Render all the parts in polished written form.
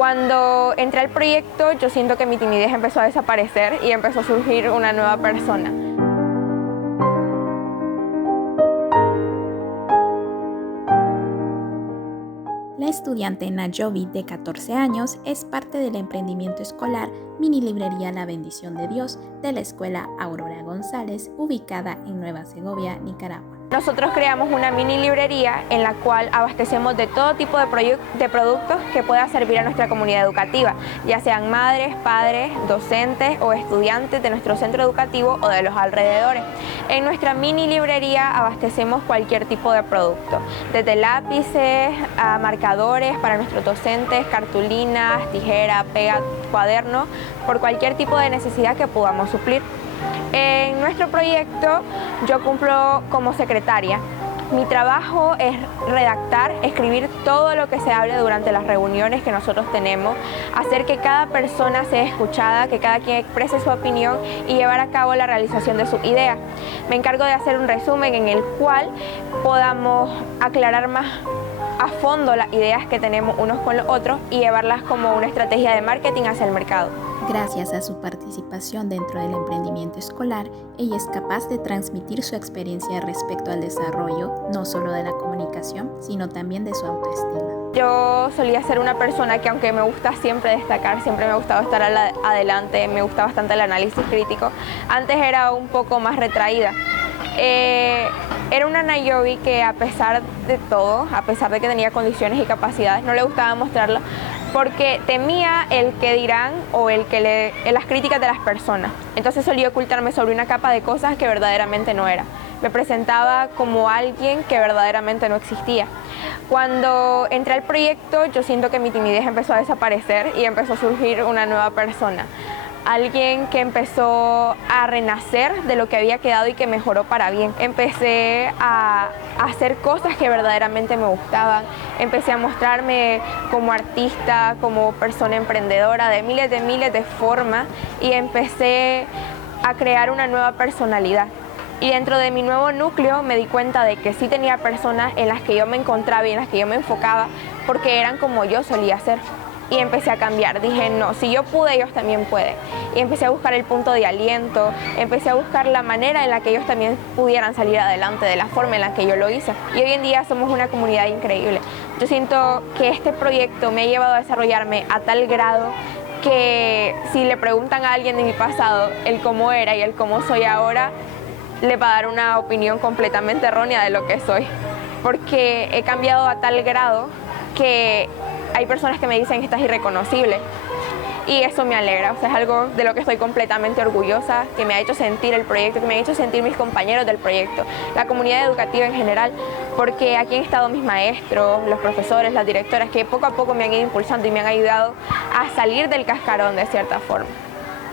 Cuando entré al proyecto, yo siento que mi timidez empezó a desaparecer y empezó a surgir una nueva persona. La estudiante Nayobi, de 14 años, es parte del emprendimiento escolar Mini Librería La Bendición de Dios de la Escuela Aurora González, ubicada en Nueva Segovia, Nicaragua. Nosotros creamos una mini librería en la cual abastecemos de todo tipo de productos que pueda servir a nuestra comunidad educativa, ya sean madres, padres, docentes o estudiantes de nuestro centro educativo o de los alrededores. En nuestra mini librería abastecemos cualquier tipo de producto, desde lápices a marcadores para nuestros docentes, cartulinas, tijeras, pegas, cuadernos, por cualquier tipo de necesidad que podamos suplir. En nuestro proyecto yo cumplo como secretaria. Mi trabajo es redactar, escribir todo lo que se hable durante las reuniones que nosotros tenemos, hacer que cada persona sea escuchada, que cada quien exprese su opinión y llevar a cabo la realización de sus ideas. Me encargo de hacer un resumen en el cual podamos aclarar más a fondo las ideas que tenemos unos con los otros y llevarlas como una estrategia de marketing hacia el mercado. Gracias a su participación dentro del emprendimiento escolar, ella es capaz de transmitir su experiencia respecto al desarrollo, no solo de la comunicación, sino también de su autoestima. Yo solía ser una persona que, aunque me gusta siempre destacar, siempre me ha gustado estar adelante, me gusta bastante el análisis crítico, antes era un poco más retraída. Era una Nayobi que, a pesar de todo, a pesar de que tenía condiciones y capacidades, no le gustaba mostrarlo porque temía el que dirán o las críticas de las personas. Entonces solía ocultarme sobre una capa de cosas que verdaderamente no era. Me presentaba como alguien que verdaderamente no existía. Cuando entré al proyecto, yo siento que mi timidez empezó a desaparecer y empezó a surgir una nueva persona. Alguien que empezó a renacer de lo que había quedado y que mejoró para bien. Empecé a hacer cosas que verdaderamente me gustaban. Empecé a mostrarme como artista, como persona emprendedora de miles de formas y empecé a crear una nueva personalidad. Y dentro de mi nuevo núcleo me di cuenta de que sí tenía personas en las que yo me encontraba y en las que yo me enfocaba porque eran como yo solía ser. Y empecé a cambiar, dije no, si yo pude, ellos también pueden. Y empecé a buscar el punto de aliento, empecé a buscar la manera en la que ellos también pudieran salir adelante, de la forma en la que yo lo hice. Y hoy en día somos una comunidad increíble. Yo siento que este proyecto me ha llevado a desarrollarme a tal grado que si le preguntan a alguien de mi pasado el cómo era y el cómo soy ahora, le va a dar una opinión completamente errónea de lo que soy. Porque he cambiado a tal grado que hay personas que me dicen que estás irreconocible y eso me alegra, o sea, es algo de lo que estoy completamente orgullosa, que me ha hecho sentir el proyecto, que me han hecho sentir mis compañeros del proyecto, la comunidad educativa en general, porque aquí han estado mis maestros, los profesores, las directoras, que poco a poco me han ido impulsando y me han ayudado a salir del cascarón de cierta forma.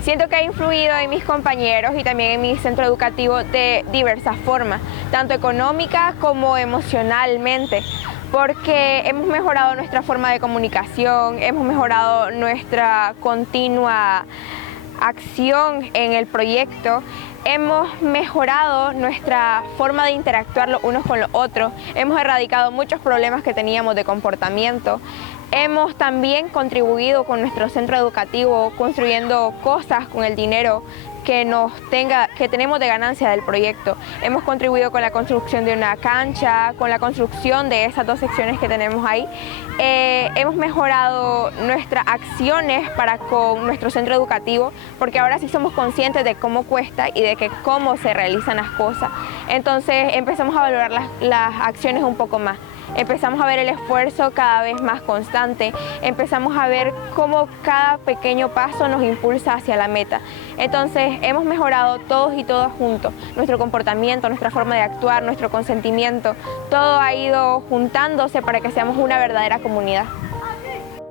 Siento que ha influido en mis compañeros y también en mi centro educativo de diversas formas, tanto económicas como emocionalmente, porque hemos mejorado nuestra forma de comunicación, hemos mejorado nuestra continua acción en el proyecto, hemos mejorado nuestra forma de interactuar los unos con los otros, hemos erradicado muchos problemas que teníamos de comportamiento. Hemos también contribuido con nuestro centro educativo construyendo cosas con el dinero que tenemos de ganancia del proyecto. Hemos contribuido con la construcción de una cancha, con la construcción de esas 2 secciones que tenemos ahí. Hemos mejorado nuestras acciones para con nuestro centro educativo, porque ahora sí somos conscientes de cómo cuesta y de cómo se realizan las cosas. Entonces empezamos a valorar las acciones un poco más. Empezamos a ver el esfuerzo cada vez más constante, empezamos a ver cómo cada pequeño paso nos impulsa hacia la meta. Entonces hemos mejorado todos y todas juntos, nuestro comportamiento, nuestra forma de actuar, nuestro consentimiento, todo ha ido juntándose para que seamos una verdadera comunidad.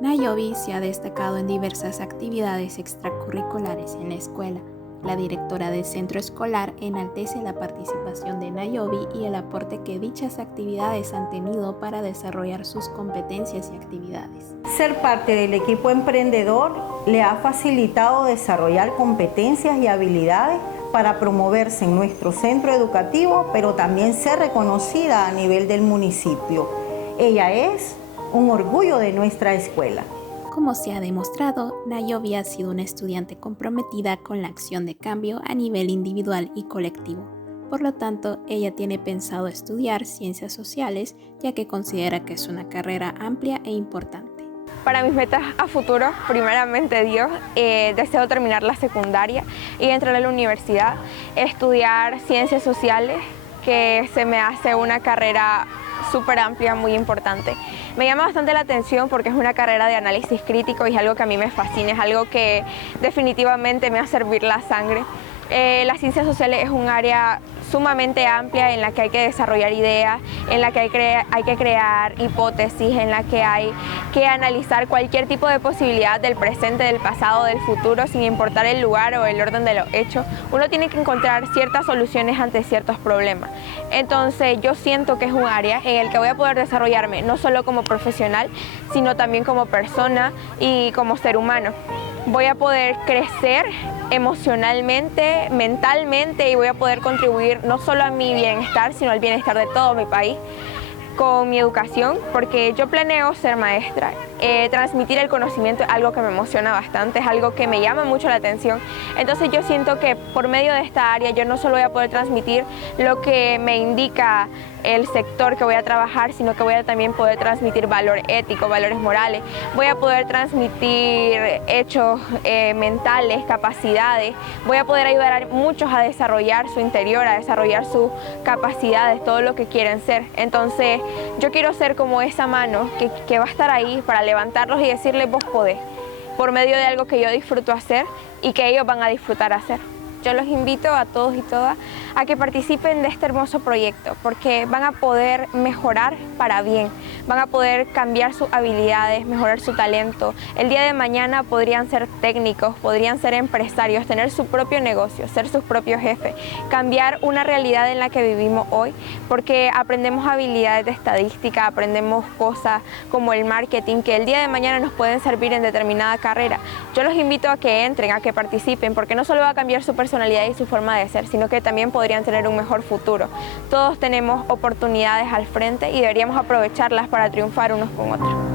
Nayobi se ha destacado en diversas actividades extracurriculares en la escuela. La directora del centro escolar enaltece la participación de Nayobi y el aporte que dichas actividades han tenido para desarrollar sus competencias y actividades. Ser parte del equipo emprendedor le ha facilitado desarrollar competencias y habilidades para promoverse en nuestro centro educativo, pero también ser reconocida a nivel del municipio. Ella es un orgullo de nuestra escuela. Como se ha demostrado, Nayobi ha sido una estudiante comprometida con la acción de cambio a nivel individual y colectivo. Por lo tanto, ella tiene pensado estudiar ciencias sociales, ya que considera que es una carrera amplia e importante. Para mis metas a futuro, primeramente Dios, deseo terminar la secundaria y entrar a la universidad, estudiar ciencias sociales, que se me hace una carrera súper amplia, muy importante. Me llama bastante la atención porque es una carrera de análisis crítico y es algo que a mí me fascina, es algo que definitivamente me va a servir la sangre. Las ciencias sociales es un área sumamente amplia en la que hay que desarrollar ideas, en la que hay que crear hipótesis, en la que hay que analizar cualquier tipo de posibilidad del presente, del pasado, del futuro, sin importar el lugar o el orden de los hechos. Uno tiene que encontrar ciertas soluciones ante ciertos problemas. Entonces yo siento que es un área en el que voy a poder desarrollarme no solo como profesional, sino también como persona y como ser humano. Voy a poder crecer emocionalmente, mentalmente y voy a poder contribuir no solo a mi bienestar, sino al bienestar de todo mi país con mi educación, porque yo planeo ser maestra. Transmitir el conocimiento es algo que me emociona bastante, es algo que me llama mucho la atención. Entonces yo siento que por medio de esta área yo no solo voy a poder transmitir lo que me indica el sector que voy a trabajar, sino que voy a también poder transmitir valor ético, valores morales. Voy a poder transmitir hechos mentales, capacidades. Voy a poder ayudar a muchos a desarrollar su interior, a desarrollar sus capacidades, todo lo que quieren ser. Entonces yo quiero ser como esa mano que va a estar ahí para levantarlos y decirles vos podés, por medio de algo que yo disfruto hacer y que ellos van a disfrutar hacer. Yo los invito a todos y todas a que participen de este hermoso proyecto porque van a poder mejorar para bien, van a poder cambiar sus habilidades, mejorar su talento. El día de mañana podrían ser técnicos, podrían ser empresarios, tener su propio negocio, ser sus propios jefes, cambiar una realidad en la que vivimos hoy porque aprendemos habilidades de estadística, aprendemos cosas como el marketing que el día de mañana nos pueden servir en determinada carrera. Yo los invito a que entren, a que participen porque no solo va a cambiar su personalidad y su forma de ser, sino que también podrían tener un mejor futuro. Todos tenemos oportunidades al frente y deberíamos aprovecharlas para triunfar unos con otros.